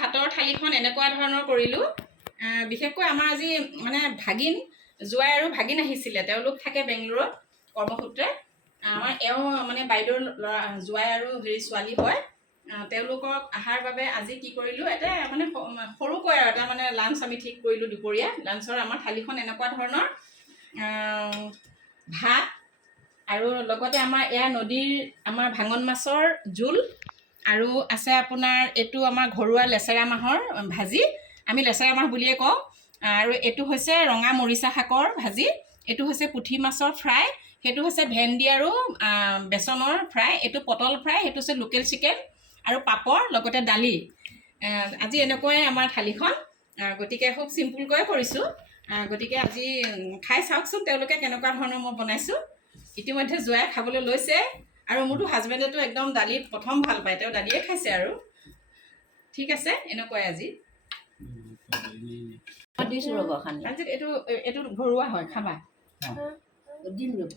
ভাতৰ থালিখন এনেকুৱা ধৰণৰ কৰিলোঁ। বিশেষকৈ আমাৰ আজি মানে ভাগিন জোৱাই আৰু ভাগিন আহিছিলে, তেওঁলোক থাকে বেংগলোৰত কৰ্মসূত্ৰে। আমাৰ এওঁ মানে বাইদেউৰ ল'ৰা জোৱাই আৰু ছোৱালী হয়। তেওঁলোকক অহাৰ বাবে আজি কি কৰিলোঁ, এটা মানে সৰুকৈ আৰু এটা মানে লাঞ্চ আমি ঠিক কৰিলোঁ। দুপৰীয়া লাঞ্চৰ আমাৰ থালিখন এনেকুৱা ধৰণৰ, ভাত আৰু লগতে আমাৰ এয়া নদীৰ আমাৰ ভাঙন মাছৰ জোল, আৰু আছে আপোনাৰ এইটো আমাৰ ঘৰুৱা লেচেৰা মাহৰ ভাজি, আমি লেচেৰা মাহ বুলিয়ে কওঁ। আৰু এইটো হৈছে ৰঙা মৰিচা শাকৰ ভাজি, এইটো হৈছে পুঠি মাছৰ ফ্ৰাই, সেইটো হৈছে ভেন্দি আৰু বেচনৰ ফ্ৰাই, এইটো পটল ফ্ৰাই, সেইটো হৈছে লোকেল চিকেন আৰু পাপৰ লগতে দালি। আজি এনেকুৱাই আমাৰ থালিখন। গতিকে খুব চিম্পুলকৈয়ে কৰিছোঁ। গতিকে আজি খাই চাওকচোন তেওঁলোকে কেনেকুৱা ধৰণৰ মই বনাইছোঁ। ইতিমধ্যে জোৱাই খাবলৈ লৈছে, আৰু মোৰতো হাজবেণ্ডেতো একদম দালি প্ৰথম ভাল পায়, তেওঁ দালিয়ে খাইছে আৰু। ঠিক আছে, এনেকুৱাই আজি দিছোঁ ৰ'ব খানি। এইটো ঘৰুৱা হয়, খাবা। দিম ৰ'ব।